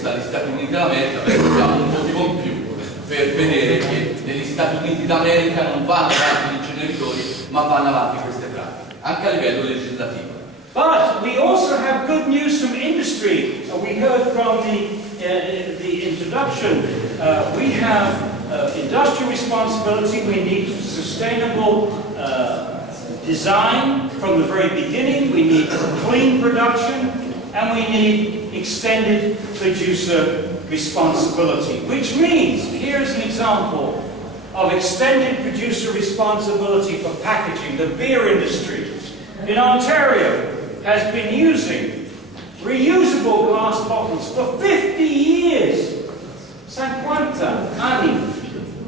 visto dagli Stati Uniti d'America, perché abbiamo un motivo in più per vedere che negli Stati Uniti d'America non vanno avanti gli inceneritori, ma vanno avanti queste pratiche, anche a livello legislativo. But we also have good news from industry. We heard from the introduction. We have industrial responsibility. We need sustainable design from the very beginning. We need clean production, and we need extended producer responsibility, which means, here's an example of extended producer responsibility for packaging. The beer industry in Ontario has been using reusable glass bottles for 50 years. 50 anni.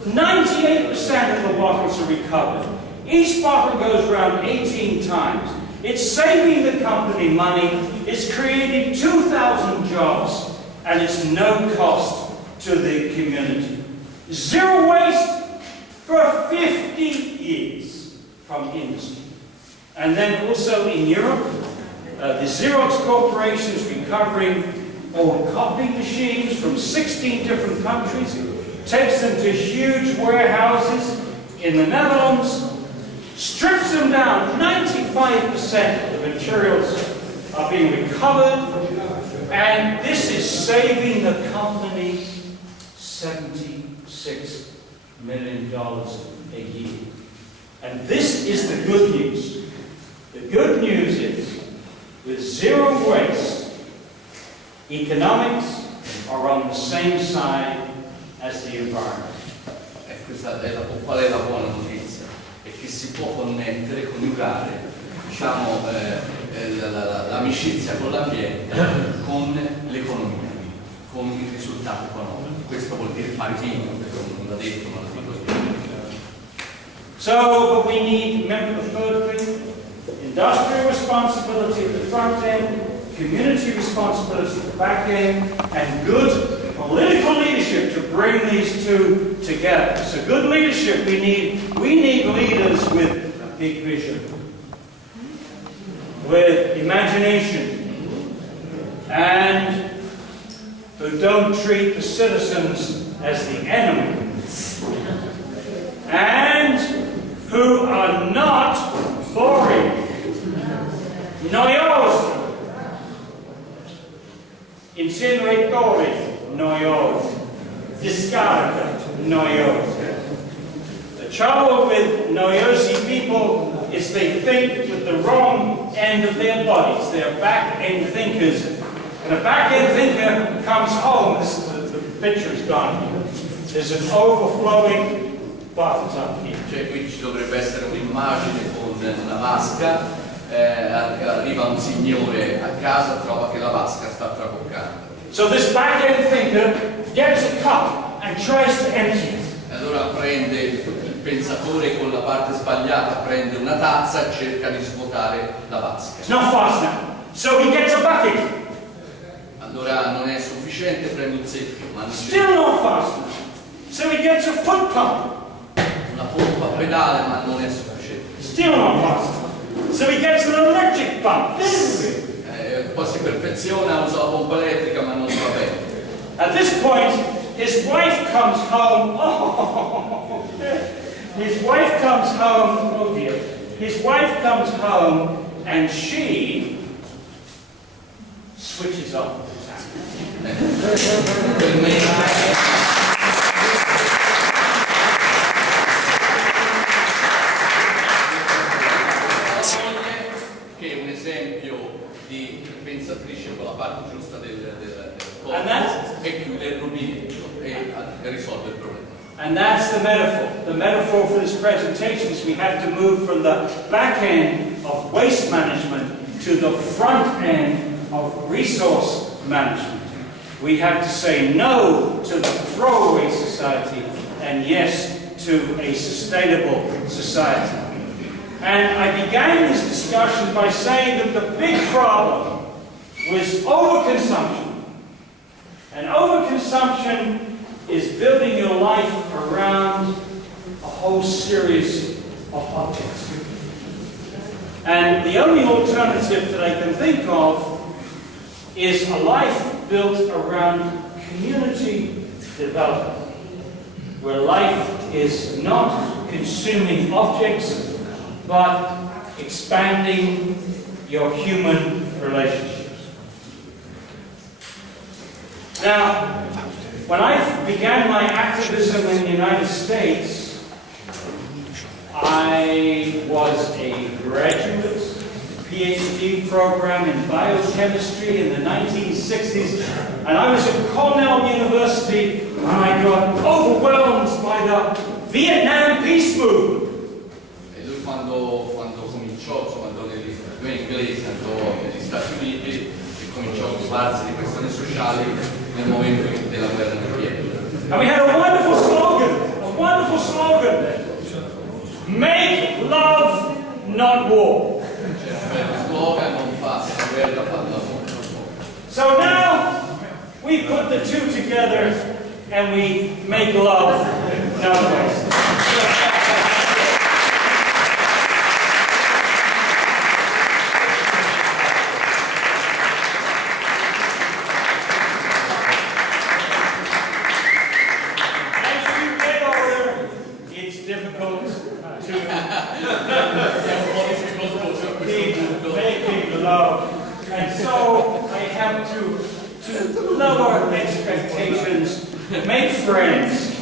98% of the bottles are recovered. Each bottle goes around 18 times. It's saving the company money, it's creating 2,000 jobs, and it's no cost to the community. Zero waste for 50 years from industry. And then also in Europe, the Xerox Corporation is recovering old copy machines from 16 different countries, takes them to huge warehouses in the Netherlands, strips them down. 95% of the materials are being recovered, and this is saving the company $76 million a year. And this is the good news. The good news is, with zero waste, economics are on the same side as the environment. Qual è la buona notizia? È che si può connettere, coniugare, diciamo, l'amicizia con l'ambiente con l'economia, con il risultato economico. Questo vuol dire fare vino, perché non l'ha detto, ma lo dico io. So, but we need, remember the third thing? Industrial responsibility at the front end, community responsibility at the back end, and good political leadership to bring these two together. So good leadership, we need leaders with a big vision, with imagination, and who don't treat the citizens as the enemy, and who are not boring. Noiosi, inceneritori, noiosi, discarica, noiosi. The trouble with noiosi people is they think with the wrong end of their bodies. They're back-end thinkers. And a back-end thinker comes home. The picture's gone here. There's an overflowing bottles up here. Cioè qui ci dovrebbe essere un'immagine con una vasca. Arriva un signore a casa, trova che la vasca sta traboccando. So this back-end thinker gets a cup and tries to empty it. Allora prende il pensatore con la parte sbagliata, prende una tazza e cerca di svuotare la vasca. It's not fast enough. So he gets a bucket. Allora non è sufficiente, prende un secchio, ma non Still not fast enough. So he gets a foot pump. una pompa a pedale, ma non è sufficiente. Still not fast enough. So he gets an electric pump. Poi si perfeziona, usa la pompa elettrica, ma non va bene. At this point, his wife comes home. Oh, his wife comes home. Oh dear. His wife comes home, and she switches off the tap. Che è un esempio di pensatrice con la parte giusta del corpo e chiude il rubinetto e risolve il problema. And that's the metaphor. The metaphor for this presentation is we have to move from the back end of waste management to the front end of resource management. We have to say no to the throwaway society and yes to a sustainable society. And I began this discussion by saying that the big problem was overconsumption. And overconsumption is building your life around a whole series of objects. And the only alternative that I can think of is a life built around community development, where life is not consuming objects, but expanding your human relationships. Now, when I began my activism in the United States, I was a graduate PhD program in biochemistry in the 1960s, and I was at Cornell University, and I got overwhelmed by the Vietnam Peace Movement. E lui quando cominciò, quando lui è inglese, andò negli Stati Uniti e cominciò a occuparsi di questioni sociali nel momento della guerra del Vietnam. And we had a wonderful slogan, make love, not war. So now we put the two together and we make love, not war. Making love, and so I have to lower expectations, make friends.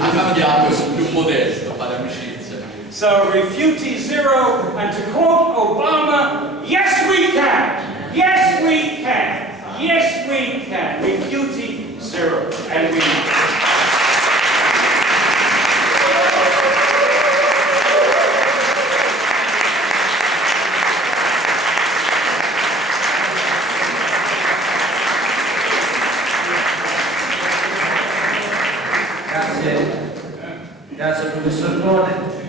Ha cambiato, sono più modesto, fare amicizia. So Rifiuti zero, and to quote Obama, yes we can, yes we can, yes we can. Rifiuti zero, and we. Grazie professor Bone.